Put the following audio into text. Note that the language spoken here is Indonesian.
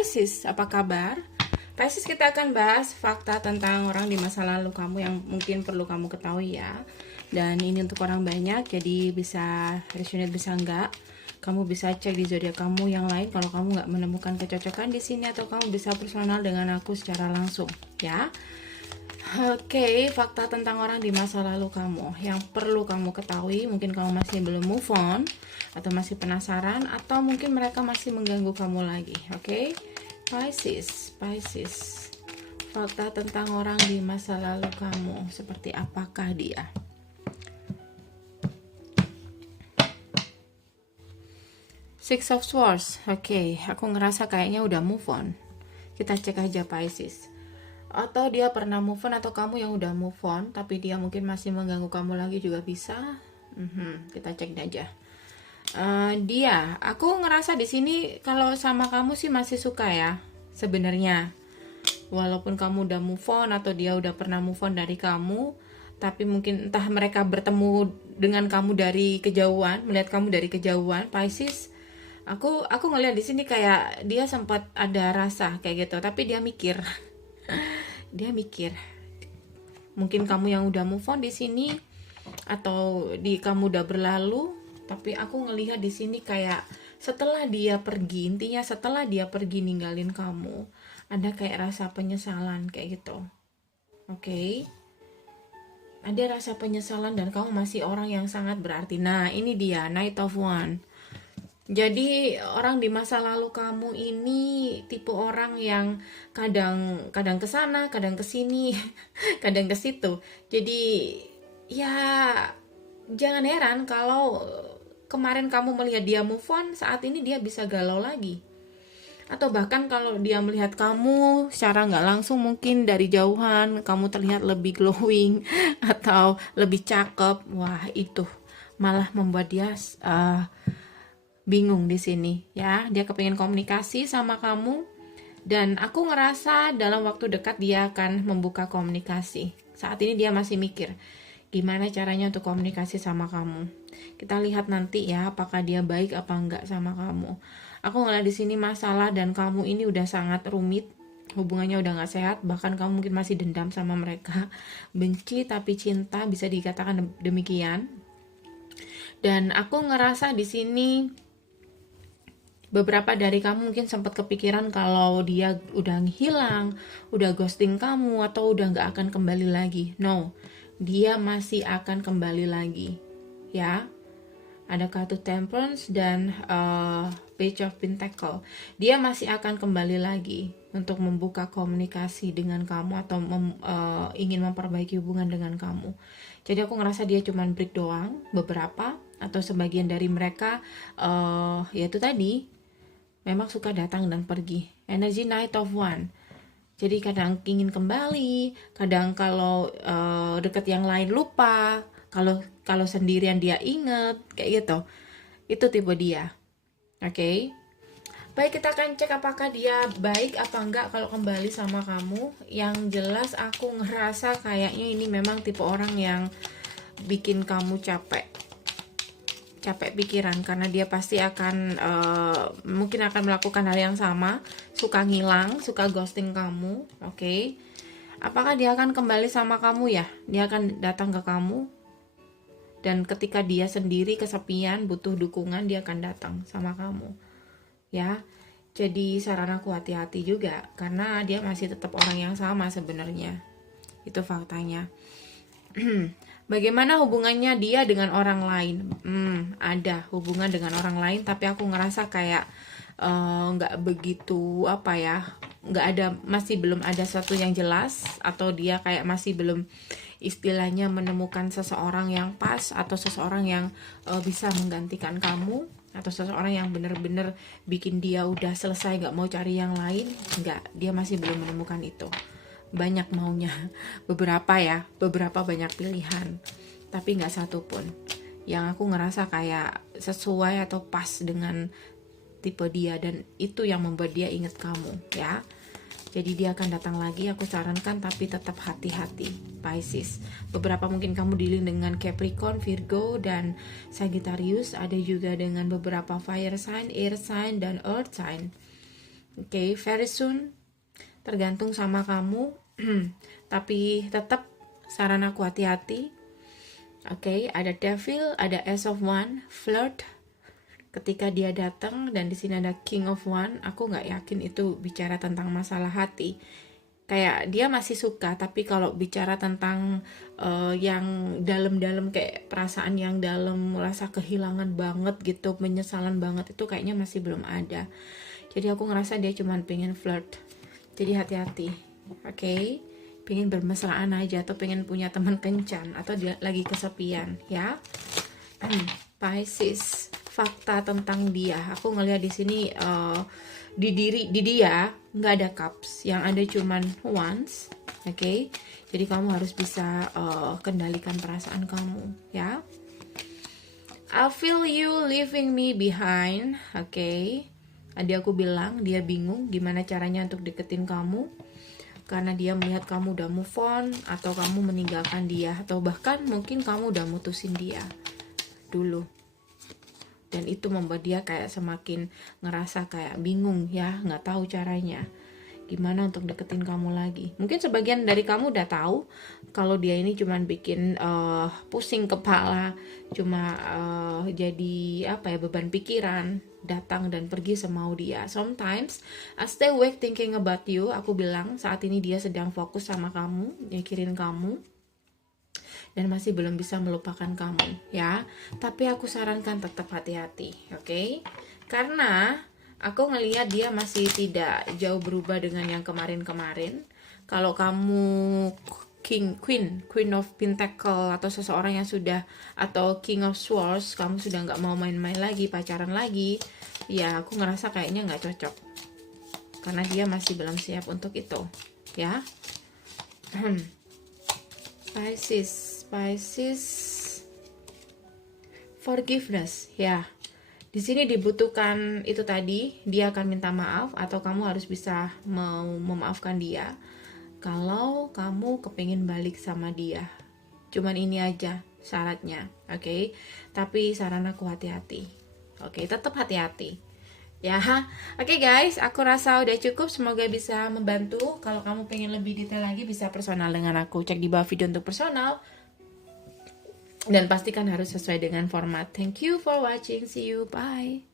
Pisces, apa kabar? Pisces, kita akan bahas fakta tentang orang di masa lalu kamu yang mungkin perlu kamu ketahui ya. Dan ini untuk orang banyak, jadi bisa resonate bisa enggak. Kamu bisa cek di zodiak kamu yang lain kalau kamu nggak menemukan kecocokan di sini, atau kamu bisa personal dengan aku secara langsung ya. Oke, fakta tentang orang di masa lalu kamu yang perlu kamu ketahui. Mungkin kamu masih belum move on, atau masih penasaran, atau mungkin mereka masih mengganggu kamu lagi. Oke, Pisces, fakta tentang orang di masa lalu kamu, seperti apakah dia? Six of Swords. Oke, aku ngerasa kayaknya udah move on. Kita cek aja Pisces. Atau dia pernah move on, atau kamu yang udah move on tapi dia mungkin masih mengganggu kamu lagi juga bisa. Kita cek aja. Dia, aku ngerasa di sini kalau sama kamu sih masih suka ya sebenarnya. Walaupun kamu udah move on atau dia udah pernah move on dari kamu, tapi mungkin entah mereka bertemu dengan kamu dari kejauhan, melihat kamu dari kejauhan, Pisces. Aku ngeliat di sini kayak dia sempat ada rasa kayak gitu, tapi dia mikir. Dia mikir. Mungkin kamu yang udah move on di sini, atau kamu udah berlalu, tapi aku ngelihat di sini kayak setelah dia pergi, intinya setelah dia pergi ninggalin kamu, ada kayak rasa penyesalan kayak gitu. Oke. Ada rasa penyesalan dan kamu masih orang yang sangat berarti. Nah, ini dia Knight of Wands. Jadi orang di masa lalu kamu ini tipe orang yang kadang ke sana, kadang ke sini, kadang ke situ. Jadi ya jangan heran kalau kemarin kamu melihat dia move on, saat ini dia bisa galau lagi. Atau bahkan kalau dia melihat kamu secara nggak langsung, mungkin dari jauhan kamu terlihat lebih glowing atau lebih cakep. Wah, itu malah membuat dia bingung di sini ya. Dia kepingin komunikasi sama kamu, dan aku ngerasa dalam waktu dekat dia akan membuka komunikasi. Saat ini dia masih mikir gimana caranya untuk komunikasi sama kamu. Kita lihat nanti ya apakah dia baik apa enggak sama kamu. Aku ngeliat di sini masalah dan kamu ini udah sangat rumit, hubungannya udah nggak sehat, bahkan kamu mungkin masih dendam sama mereka. Benci tapi cinta, bisa dikatakan demikian. Dan aku ngerasa di sini beberapa dari kamu mungkin sempat kepikiran kalau dia udah hilang, udah ghosting kamu, atau udah nggak akan kembali lagi. No, dia masih akan kembali lagi ya. Ada kartu Temperance dan Page of Pentacle. Dia masih akan kembali lagi untuk membuka komunikasi dengan kamu, atau ingin memperbaiki hubungan dengan kamu. Jadi aku ngerasa dia cuman break doang, beberapa atau sebagian dari mereka yaitu tadi memang suka datang dan pergi. Energi Knight of Wands. Jadi kadang ingin kembali, kadang kalau deket yang lain lupa, kalau sendirian dia inget, kayak gitu. Itu tipe dia. Oke. Baik, kita akan cek apakah dia baik apa enggak kalau kembali sama kamu. Yang jelas aku ngerasa kayaknya ini memang tipe orang yang bikin kamu capek pikiran, karena dia pasti akan mungkin akan melakukan hal yang sama, suka ngilang, suka ghosting kamu. Oke. Apakah dia akan kembali sama kamu ya? Dia akan datang ke kamu, dan ketika dia sendiri kesepian butuh dukungan, dia akan datang sama kamu ya. Jadi saran aku hati-hati juga, karena dia masih tetap orang yang sama sebenarnya. Itu faktanya. Bagaimana hubungannya dia dengan orang lain? Ada hubungan dengan orang lain, tapi aku ngerasa kayak nggak begitu apa ya, nggak ada, masih belum ada satu yang jelas, atau dia kayak masih belum istilahnya menemukan seseorang yang pas, atau seseorang yang bisa menggantikan kamu, atau seseorang yang bener-bener bikin dia udah selesai nggak mau cari yang lain. Nggak, dia masih belum menemukan itu. Banyak maunya, beberapa banyak pilihan, tapi nggak satu pun yang aku ngerasa kayak sesuai atau pas dengan tipe dia, dan itu yang membuat dia inget kamu ya. Jadi dia akan datang lagi, aku sarankan, tapi tetap hati-hati Pisces. Beberapa mungkin kamu dealing dengan Capricorn, Virgo, dan Sagittarius. Ada juga dengan beberapa fire sign, air sign, dan earth sign. Oke, very soon. Tergantung sama kamu. Tapi tetap saran aku hati-hati. Oke, ada devil, ada ace of one, flirt. Ketika dia datang dan di sini ada king of one, aku nggak yakin itu bicara tentang masalah hati. Kayak dia masih suka, tapi kalau bicara tentang yang dalam-dalam kayak perasaan yang dalam, merasa kehilangan banget gitu, penyesalan banget, itu kayaknya masih belum ada. Jadi aku ngerasa dia cuma pengen flirt. Jadi hati-hati, oke? Pengen bermesraan aja atau pengen punya teman kencan atau dia lagi kesepian, ya. Pisces, fakta tentang dia. Aku ngelihat di sini di dia nggak ada cups, yang ada cuman wands, oke? Jadi kamu harus bisa kendalikan perasaan kamu, ya. I feel you leaving me behind, oke? Tadi aku bilang dia bingung gimana caranya untuk deketin kamu. Karena dia melihat kamu udah move on, atau kamu meninggalkan dia, atau bahkan mungkin kamu udah mutusin dia dulu. Dan itu membuat dia kayak semakin ngerasa kayak bingung ya, nggak tahu caranya gimana untuk deketin kamu lagi. Mungkin sebagian dari kamu udah tahu kalau dia ini cuman bikin pusing kepala, cuma jadi apa ya, beban pikiran, datang dan pergi semau dia. Sometimes I stay awake thinking about you. Aku bilang saat ini dia sedang fokus sama kamu, mikirin kamu, dan masih belum bisa melupakan kamu, ya. Tapi aku sarankan tetap hati-hati, oke? Karena aku ngelihat dia masih tidak jauh berubah dengan yang kemarin-kemarin. Kalau kamu Queen of Pentacle atau seseorang yang sudah, atau King of Swords, kamu sudah nggak mau main-main lagi, pacaran lagi, ya aku ngerasa kayaknya nggak cocok. Karena dia masih belum siap untuk itu, ya. Pisces, forgiveness, ya. Di sini dibutuhkan itu tadi, dia akan minta maaf atau kamu harus bisa memaafkan dia. Kalau kamu kepingin balik sama dia, cuman ini aja syaratnya, oke? Tapi saran aku hati-hati, oke? Tetap hati-hati, ya. Oke guys, aku rasa udah cukup. Semoga bisa membantu. Kalau kamu pengen lebih detail lagi, bisa personal dengan aku. Cek di bawah video untuk personal. Dan pastikan harus sesuai dengan format. Thank you for watching. See you. Bye.